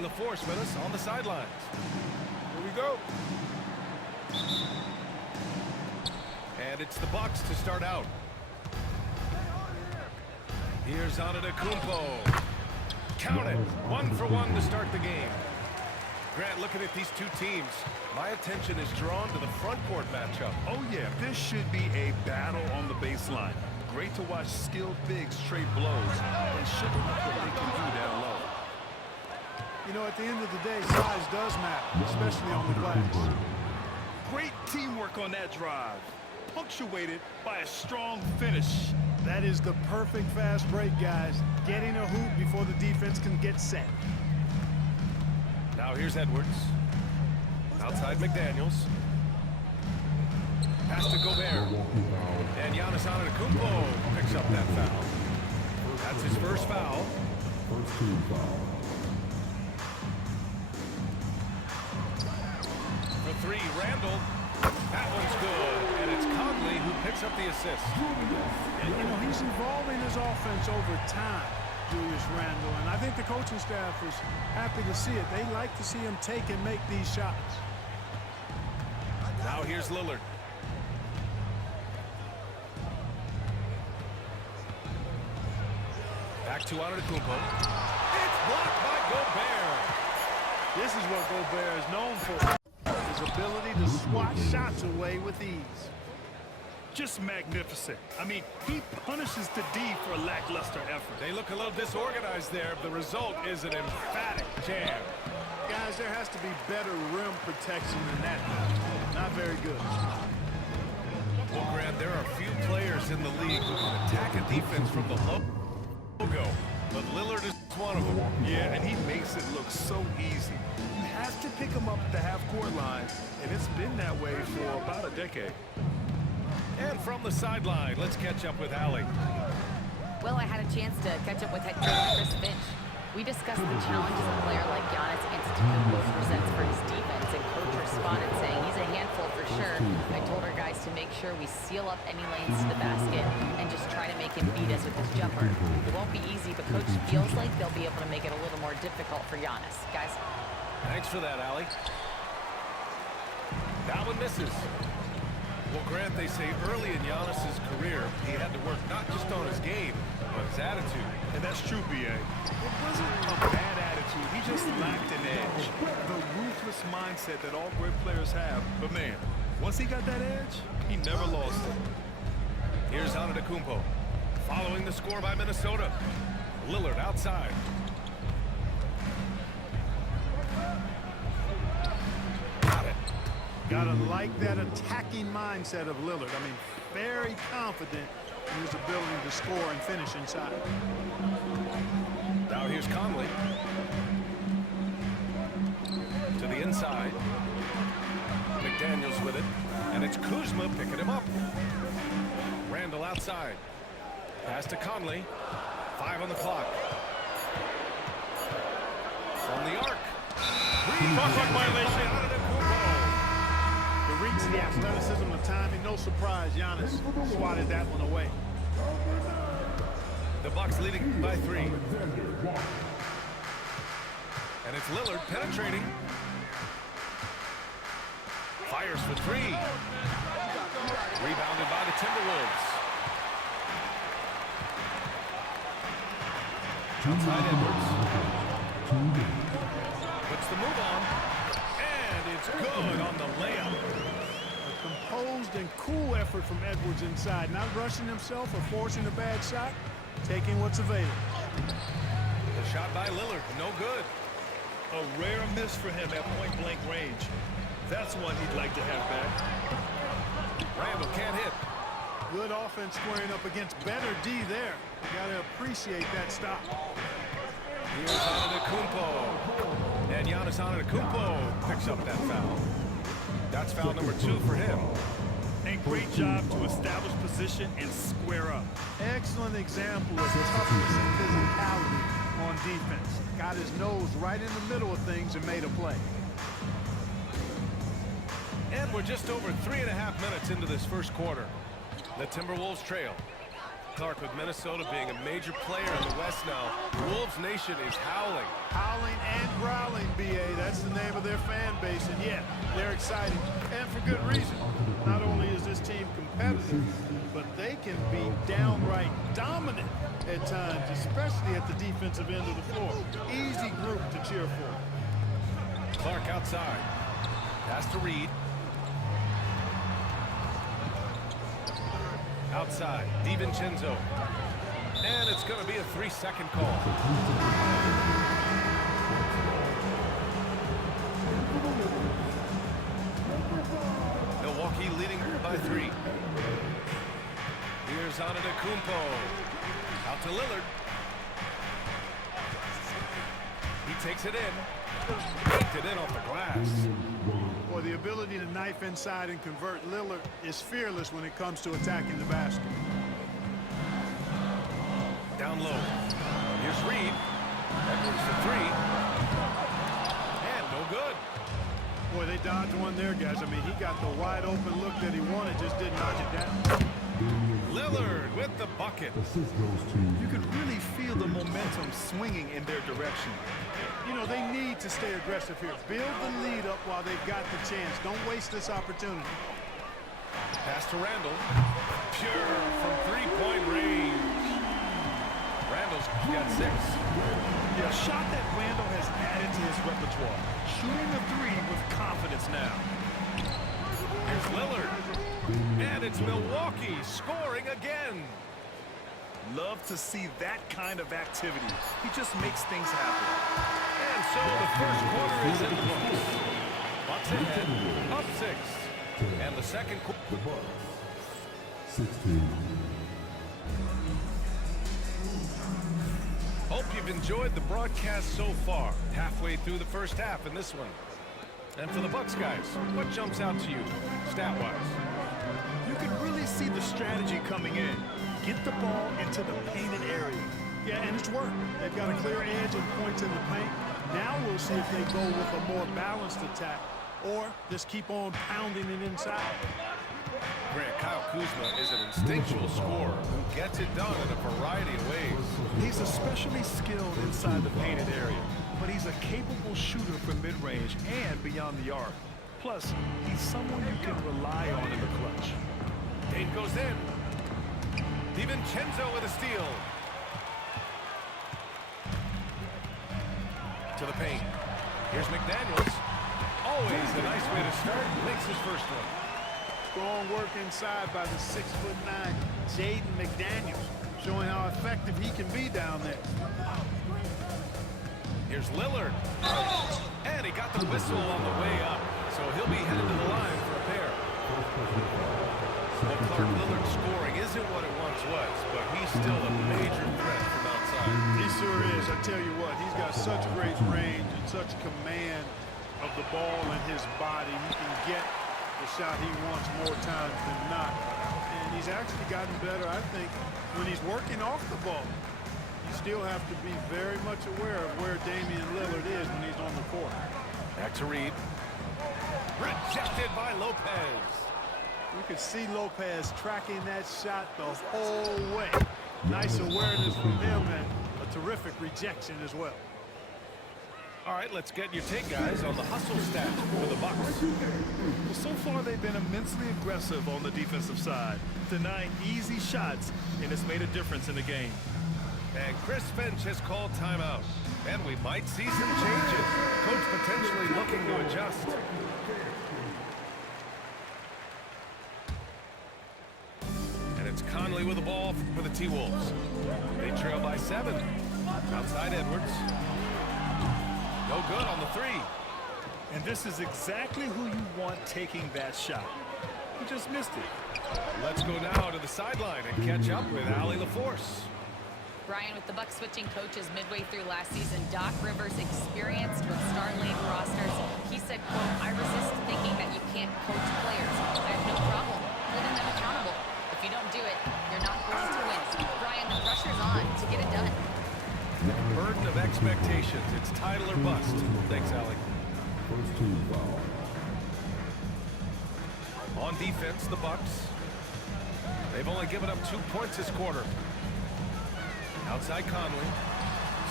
battling the force with us on the sidelines. Here we go. And it's the Bucks to start out. Here's Antetokounmpo. Count it. 1 for 1 to start the game. Grant, looking at these two teams, my attention is drawn to the front court matchup. Oh, yeah. This should be a battle on the baseline. Great to watch skilled bigs trade blows and show what they can do down low. You know, at the end of the day, size does matter, especially on the glass. Great teamwork on that drive, punctuated by a strong finish. That is the perfect fast break, guys. Getting a hoop before the defense can get set. Now here's Edwards. Outside McDaniels. Pass to Gobert. And Giannis Antetokounmpo picks up that foul. That's his first foul. First team foul. For 3, Randall. That one's good. And it's Conley who picks up the assist. And, you know, he's evolving his offense over time, Julius Randle. And I think the coaching staff was happy to see it. They like to see him take and make these shots. Now here's Lillard. Back to Antetokounmpo. It's blocked by Gobert. This is what Gobert is known for. His ability to swat shots away with ease. Just magnificent. I mean, he punishes the D for a lackluster effort. They look a little disorganized there. The result is an emphatic jam. Guys, there has to be better rim protection than that. Not very good. Well, Grant, there are few players in the league who can attack a defense from the logo, but Lillard is one of them. Yeah, and he makes it look so easy. You have to pick him up at the half-court line, and it's been that way for about a decade. And from the sideline, let's catch up with Allie. Well, I had a chance to catch up with head coach Chris Finch. We discussed the challenges a player like Giannis Antetokounmpo presents for his defense, and coach responded saying he's a handful for sure. I told our guys to make sure we seal up any lanes to the basket and just try to make him beat us with his jumper. It won't be easy, but coach feels like they'll be able to make it a little more difficult for Giannis. Guys? Thanks for that, Allie. That one misses. Well, Grant, they say early in Giannis's career, he had to work not just on his game, but his attitude. And that's true, B.A. It wasn't a bad attitude. He just lacked an edge. The ruthless mindset that all great players have. But, man, once he got that edge, he never lost it. Here's Antetokounmpo. Following the score by Minnesota. Lillard outside. Got it. Gotta like that attacking mindset of Lillard. I mean, very confident in his ability to score and finish inside. Now here's Conley. To the inside. McDaniels with it. And it's Kuzma picking him up. Randall outside. Pass to Conley. 5 on the clock. From the arc. Cross-arc violation. The reach, the athleticism, the timing, no surprise. Giannis swatted that one away. The Bucks leading by 3. And it's Lillard penetrating. Fires for 3. Rebounded by the Timberwolves. Outside Edwards. Puts the move on. And it's good on the layup. A composed and cool effort from Edwards inside. Not rushing himself or forcing a bad shot. Taking what's available. The shot by Lillard. No good. A rare miss for him at point-blank range. That's one he'd like to have back. Randall can't hit. Good offense squaring up against better D there. You gotta appreciate that stop. Here's Antetokounmpo. And Giannis Antetokounmpo picks up that foul. That's foul number 2 for him. And great job to establish position and square up. Excellent example of toughness and physicality on defense. Got his nose right in the middle of things and made a play. And we're just over 3.5 minutes into this first quarter. The Timberwolves trail. Clark, with Minnesota being a major player in the West now, Wolves Nation is howling. Howling and growling. B.A. That's the name of their fan base, and yeah, they're excited, and for good reason. Not only is this team competitive, but they can be downright dominant at times, especially at the defensive end of the floor. Easy group to cheer for. Clark outside. Pass to Reed. Outside, DiVincenzo. And it's going to be a 3-second call. Milwaukee leading by 3. Here's Antetokounmpo. Out to Lillard. He takes it in. Baked it in off the glass. Boy, the ability to knife inside and convert Lillard is fearless when it comes to attacking the basket. Down low. Here's Reed. Edwards for 3. And no good. Boy, they dodged one there, guys. I mean, he got the wide open look that he wanted, just didn't knock it down. Lillard with the bucket. Assist goes to You could really feel the momentum swinging in their direction. You know, they need to stay aggressive here. Build the lead up while they've got the chance. Don't waste this opportunity. Pass to Randall. Pure from 3-point range. Randall's got 6. Yeah, a shot that Randall has added to his repertoire. Shooting the 3 with confidence now. Here's Lillard. And it's Milwaukee scoring again. Love to see that kind of activity. He just makes things happen. And so the first quarter is in the books. Bucks ahead, up 6. And the second quarter. the Bucks. 16. Hope you've enjoyed the broadcast so far. Halfway through the first half in this one. And for the Bucks guys, what jumps out to you, stat-wise? You can really see the strategy coming in. Get the ball into the painted area. Yeah, and it's worked. They've got a clear edge and points in the paint. Now we'll see if they go with a more balanced attack or just keep on pounding it inside. Grant, Kyle Kuzma is an instinctual scorer who gets it done in a variety of ways. He's especially skilled inside the painted area, but he's a capable shooter from mid-range and beyond the arc. Plus, he's someone you can rely on in the clutch. Dane goes in. DiVincenzo with a steal. To the paint. Here's McDaniels. Always a nice way to start. Makes his first one. Strong work inside by the 6'9" Jaden McDaniels, showing how effective he can be down there. Here's Lillard. And he got the whistle on the way up. So he'll be headed to the line for a pair. Well, Clark, Lillard's scoring isn't what it once was, but he's still a major threat from outside. He sure is. I tell you what, he's got such great range and such command of the ball in his body. He can get the shot he wants more times than not. And he's actually gotten better, I think, when he's working off the ball. You still have to be very much aware of where Damian Lillard is when he's on the court. Back to Reed. Rejected by Lopez. You could see Lopez tracking that shot the whole way. Nice awareness from him and a terrific rejection as well. All right, let's get your take, guys, on the hustle stat for the Bucks. Well, so far they've been immensely aggressive on the defensive side, denying easy shots, and it's made a difference in the game. And Chris Finch has called timeout. And we might see some changes. Coach potentially looking to adjust. And it's Conley with the ball for the T-Wolves. They trail by 7. Outside Edwards. No good on the 3. And this is exactly who you want taking that shot. He just missed it. Let's go now to the sideline and catch up with Allie LaForce. Brian, with the Bucks switching coaches midway through last season, Doc Rivers experienced with Starlane rosters. He said, quote, "I resist thinking that you can't coach players. I have no problem holding them accountable. If you don't do it, you're not going to win." Brian, the pressure's on to get it done. Burden of expectations. It's title or bust. Thanks, Allie. First team foul. On defense, the Bucks. They've only given up 2 points this quarter. Outside Conley.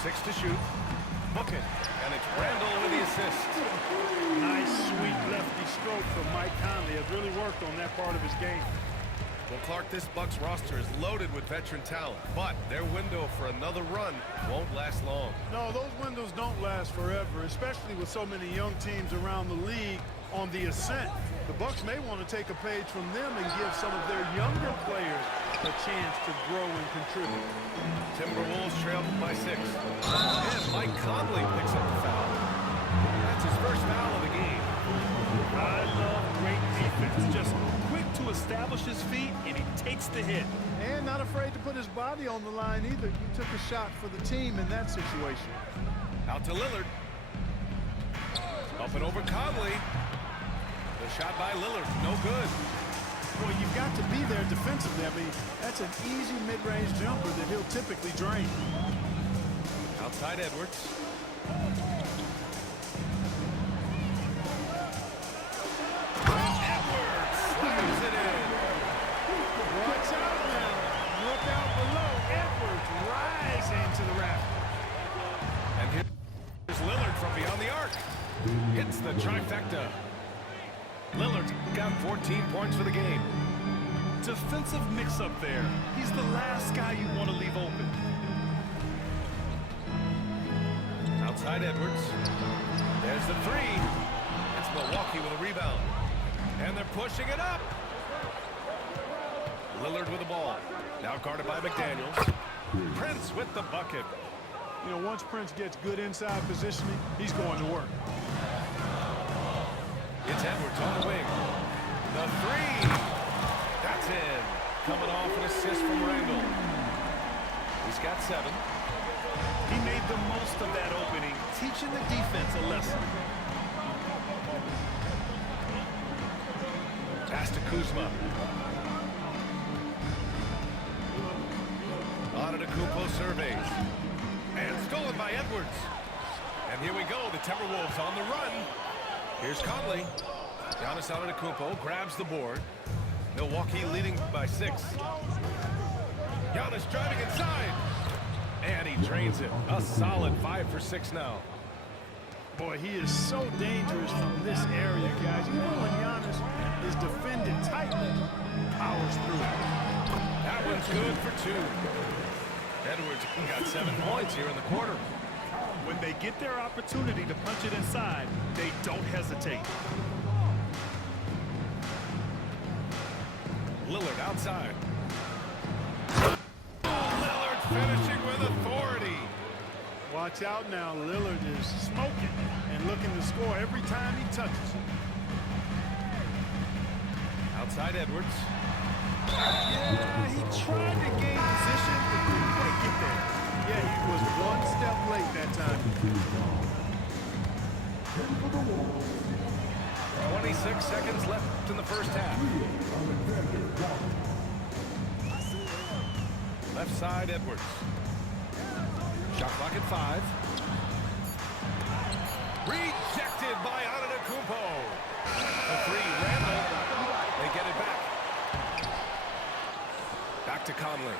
6 to shoot. Book it. And it's Randall with the assist. that part of his game. Well, Clark, this Bucks roster is loaded with veteran talent, but their window for another run won't last long. No, those windows don't last forever, especially with so many young teams around the league on the ascent. The Bucks may want to take a page from them and give some of their younger players a chance to grow and contribute. Timberwolves trail by 6. And Mike Conley picks up the foul. That's his first foul of the game. I love great defense. Just quick to establish his feet, and he takes the hit. And not afraid to put his body on the line either. He took a shot for the team in that situation. Out to Lillard. Up and over Conley. The shot by Lillard, no good. Well, you've got to be there defensively. I mean, that's an easy mid-range jumper that he'll typically drain. Outside Edwards. Edwards slams it in. Watch out now. Look out below. Edwards rising to the raft. And here's Lillard from beyond the arc. Hits the trifecta. Lillard's got 14 points for the game. Defensive mix-up there. He's the last guy you want to leave open. Outside Edwards. There's the 3. It's Milwaukee with a rebound. And they're pushing it up. Lillard with the ball. Now guarded by McDaniels. Prince with the bucket. You know, once Prince gets good inside positioning, he's going to work. It's Edwards on the wing. The 3. That's in. Coming off an assist from Randall. He's got 7. He made the most of that opening, teaching the defense a lesson. Pass to Kuzma. Antetokounmpo surveys. And stolen by Edwards. And here we go. The Timberwolves on the run. Here's Conley. Giannis Antetokounmpo grabs the board. Milwaukee leading by 6. Giannis driving inside. And he drains it. A solid 5 for 6 now. Boy, he is so dangerous from this area, guys. Even when Giannis is defended tightly, powers through. That one's good for 2. Edwards got 7 points here in the quarter. When they get their opportunity to punch it inside, they don't hesitate. Lillard outside. Lillard finishing with authority. Watch out now. Lillard is smoking and looking to score every time he touches it. Outside Edwards. Yeah, he tried to gain position, but didn't quite get there. Yeah, he was one step late that time. 26 seconds left in the first half. Left side, Edwards. Shot clock at 5. Rejected by Antetokounmpo. The 3, Randall. They get it back. Back to Conley.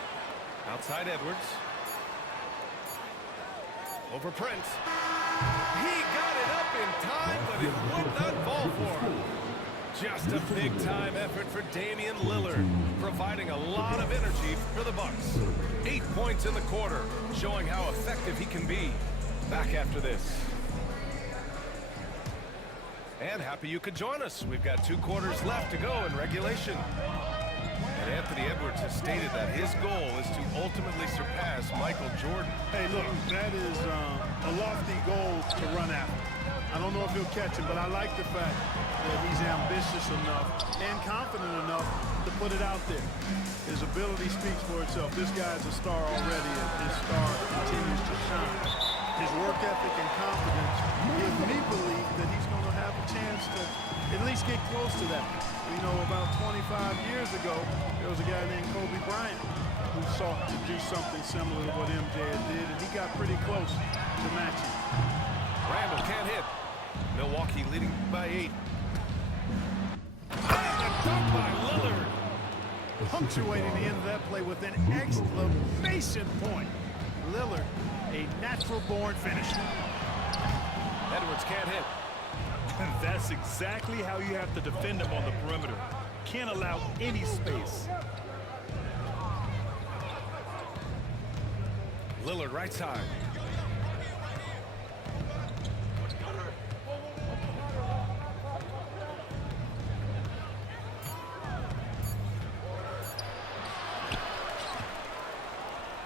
Outside Edwards. Over Prince. He got it up in time, but it would not fall for him. Just a big-time effort for Damian Lillard, providing a lot of energy for the Bucks. 8 points in the quarter, showing how effective he can be. Back after this. And happy you could join us. We've got 2 quarters left to go in regulation. And Anthony Edwards has stated that his goal is to ultimately surpass Michael Jordan. Hey, look, that is a lofty goal to run after. I don't know if he'll catch it, but I like the fact that he's ambitious enough and confident enough to put it out there. His ability speaks for itself. This guy's a star already, and his star continues to shine. His work ethic and confidence give me belief that he's going to have a chance to at least get close to that. You know, about 25 years ago, there was a guy named Kobe Bryant who sought to do something similar to what MJ did, and he got pretty close to matching. Randall can't hit. Milwaukee leading by 8. And a dunk by Lillard. Punctuating the end of that play with an exclamation point. Lillard, a natural-born finisher. Edwards can't hit. And that's exactly how you have to defend him on the perimeter. Can't allow any space. Lillard right side.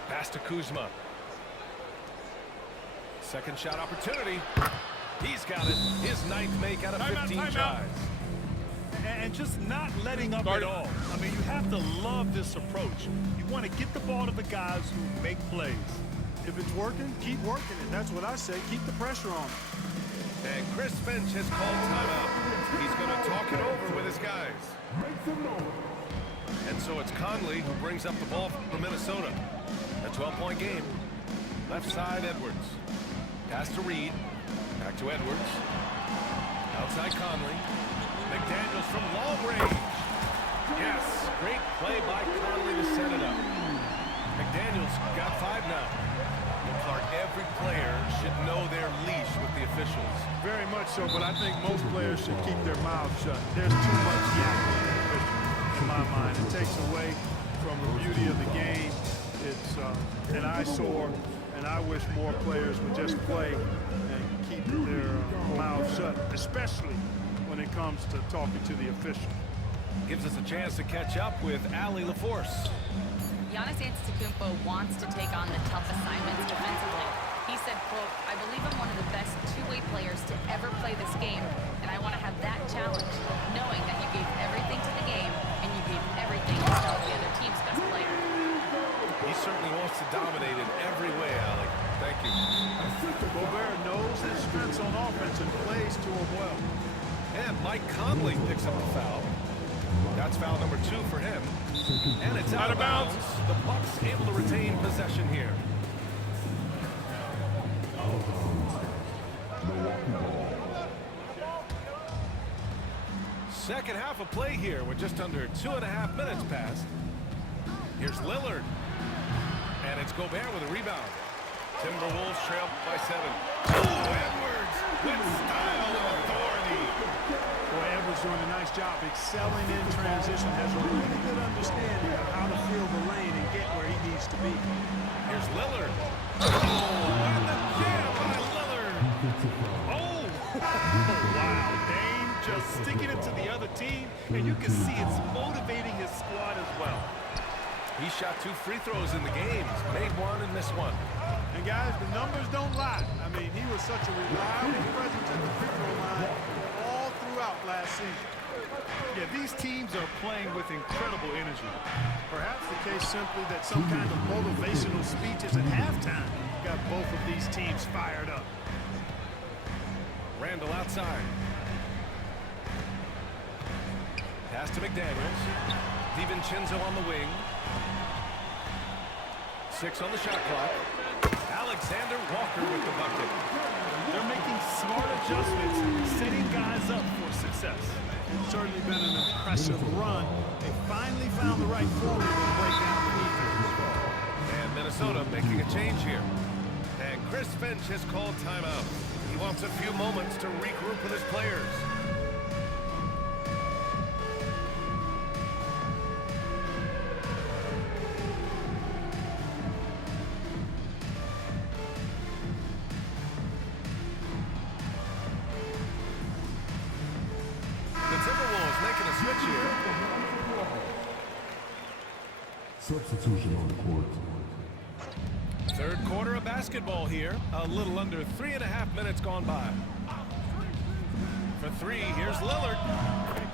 Pass to Kuzma. Second shot opportunity. He's got it. His ninth make out of 15 tries. And just not letting up at all. I mean, you have to love this approach. You want to get the ball to the guys who make plays. If it's working, keep working it. That's what I say. Keep the pressure on him. And Chris Finch has called timeout. He's going to talk it over with his guys. And so it's Conley who brings up the ball for Minnesota. A 12-point game. Left side, Edwards. Pass to Reed. Back to Edwards. Outside Conley. McDaniels from long range. Yes, great play by Conley to set it up. McDaniels got 5 now. And Clark, every player should know their leash with the officials. Very much so, but I think most players should keep their mouths shut. There's too much yakking in the officials, in my mind. It takes away from the beauty of the game. It's an eyesore, and I wish more players would just play and keep their mouths shut, especially when it comes to talking to the official. Gives us a chance to catch up with Allie LaForce. Giannis Antetokounmpo wants to take on the tough assignments defensively. He said, quote, "I believe I'm one of the best two-way players to ever play this game, and I want to have that challenge, knowing that you gave everything to the game and you gave everything to help the other team's best player." He certainly wants to dominate in every way, Allie. Thank you. Gobert knows his strengths on offense and plays to him well. And Mike Conley picks up the foul. That's foul number 2 for him. And it's out of bounds. The Bucks able to retain possession here. Second half of play here with just under 2.5 minutes passed. Here's Lillard. And it's Gobert with a rebound. Timberwolves trail by 7. Oh, Edwards with style and authority. Boy, Edwards doing a nice job excelling in transition, has a really good understanding of how to fill the lane and get where he needs to be. Here's Lillard. Oh, and the jam by Lillard. Oh, wow. Dame just sticking it to the other team, and you can see it's motivating his squad as well. He shot 2 free throws in the game. He's made 1 and missed 1. And guys, the numbers don't lie. I mean, he was such a reliable presence at the free throw line all throughout last season. Yeah, these teams are playing with incredible energy. Perhaps the case simply that some kind of motivational speeches at halftime got both of these teams fired up. Randall outside. Pass to McDaniels. DiVincenzo on the wing. 6 on the shot clock. Alexander Walker with the bucket. They're making smart adjustments, setting guys up for success. It's certainly been an impressive run. They finally found the right formula to break down the defense. And Minnesota making a change here. And Chris Finch has called timeout. He wants a few moments to regroup with his players. Substitution on the court. Third quarter of basketball here. A little under 3.5 minutes gone by. For 3, here's Lillard.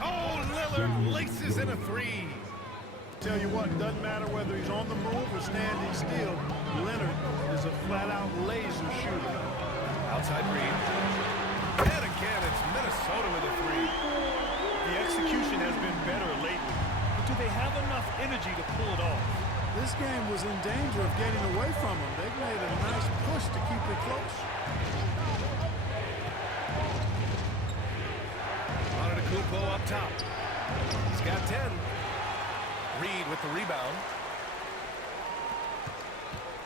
Oh, Lillard laces in a 3. Tell you what, doesn't matter whether he's on the move or standing still, Leonard is a flat-out laser shooter. Outside Reed. And again, it's Minnesota with a 3. The execution has been better lately. But do they have enough energy to pull it off? This game was in danger of getting away from them. They've made a nice push to keep it close. Antetokounmpo up top. He's got 10. Reed with the rebound.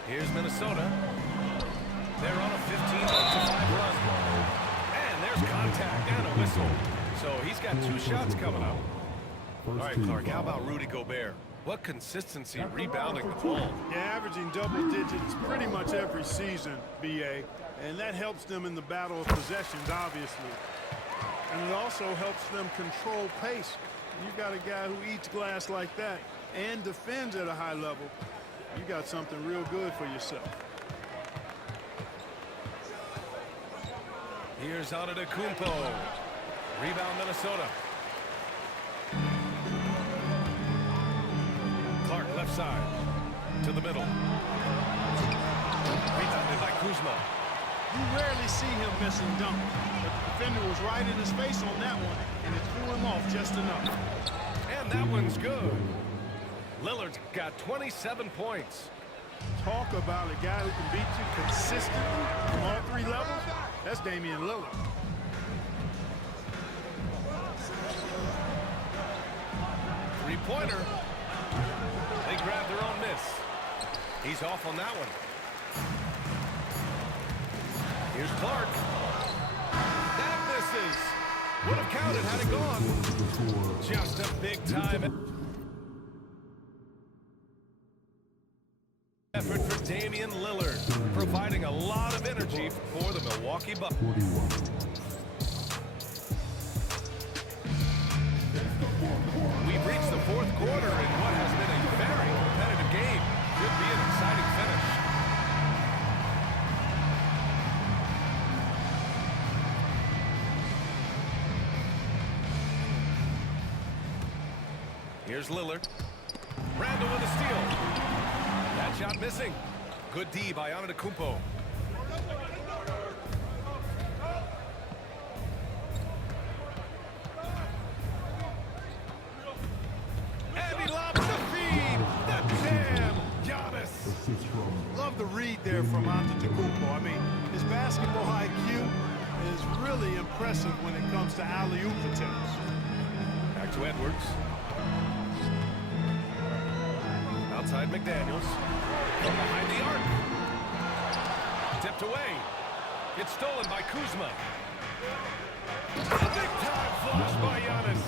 Here's Minnesota. They're on a 15-5 run. And there's contact and a whistle. So he's got 2 shots coming up. All right, Clark, how about Rudy Gobert? What consistency rebounding the ball. Yeah, averaging double digits pretty much every season, BA. And that helps them in the battle of possessions, obviously. And it also helps them control pace. You got a guy who eats glass like that and defends at a high level. You got something real good for yourself. Here's Antetokounmpo. Rebound, Minnesota. Clark, left side. To the middle. Rebounded by Kuzma. You rarely see him missing dunk, but the defender was right in his face on that one, and it threw him off just enough. And that one's good. Lillard's got 27 points. Talk about a guy who can beat you consistently from all three levels. That's Damian Lillard. Three-pointer. They grab their own miss. He's off on that one. Here's Clark. That misses. Would have counted had it gone. Just a big-time effort for Damian Lillard, providing a lot of energy for the Milwaukee Bucks. 41. We've reached the fourth quarter in what has been a very competitive game. Could be an exciting finish. Here's Lillard. Randall with a steal. That shot missing. Good D by Antetokounmpo. And he lobs the feed. The jam. Giannis. Assist from Love the read there from Antetokounmpo. I mean, his basketball IQ is really impressive when it comes to alley-oop attempts. Back to Edwards. Outside McDaniels. From behind the arc. Tipped away. It's stolen by Kuzma. A big-time flush by Giannis.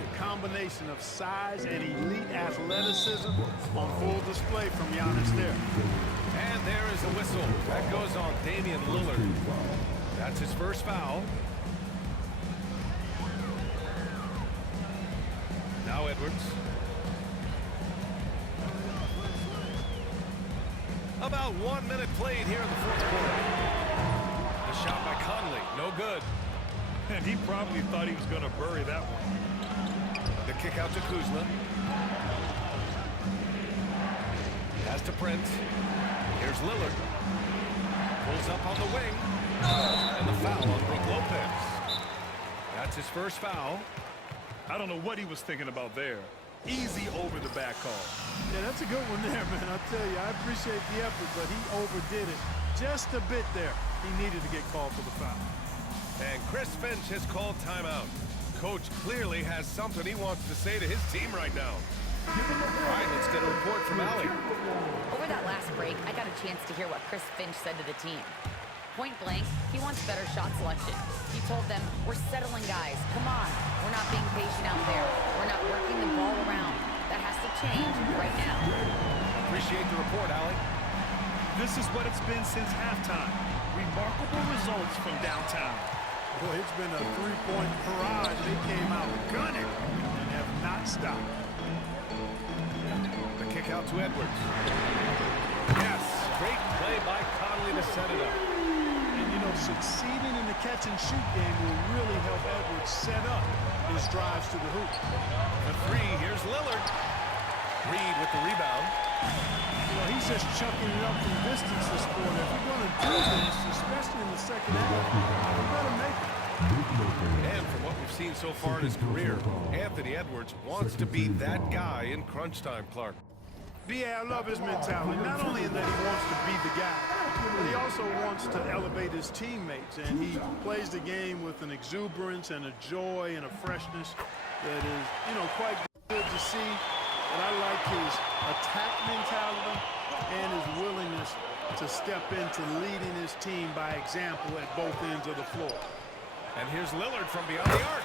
The combination of size and elite athleticism on full display from Giannis there. And there is a whistle. That goes on Damian Lillard. That's his first foul. Now Edwards. About 1 minute played here in the fourth quarter. The shot by Conley, no good. And he probably thought he was going to bury that one. The kick out to Kuzma. Pass to Prince. Here's Lillard. Pulls up on the wing. And the foul on Brook Lopez. That's his first foul. I don't know what he was thinking about there. Easy over the back call. Yeah, that's a good one there, man. I'll tell you, I appreciate the effort, but he overdid it just a bit there. He needed to get called for the foul. And Chris Finch has called timeout. Coach clearly has something he wants to say to his team right now. All right, let's get a report from Allie. Over that last break, I got a chance to hear what Chris Finch said to the team. Point blank, he wants better shot selection. He told them, we're settling guys. Come on. We're not being patient out there. We're not working the ball around. That has to change right now. Appreciate the report, Allie. This is what it's been since halftime. Remarkable results from downtown. Boy, it's been a three-point barrage. They came out gunning and have not stopped. The kick out to Edwards. Yes, great play by Conley to set it up. And, you know, succeeding in the catch-and-shoot game will really help Edwards set up his drives to the hoop. The three, here's Lillard. Reed with the rebound. You know, he's just chucking it up from distance this quarter. If you're going to do this, especially in the second half, you better make it. And from what we've seen so far in his career, Anthony Edwards wants to be that guy in crunch time, Clark. Yeah, I love his mentality. Not only in that he wants to be the guy, but he also wants to elevate his teammates. And he plays the game with an exuberance and a joy and a freshness that is, you know, quite good to see. But I like his attack mentality and his willingness to step into leading his team by example at both ends of the floor. And here's Lillard from beyond the arc.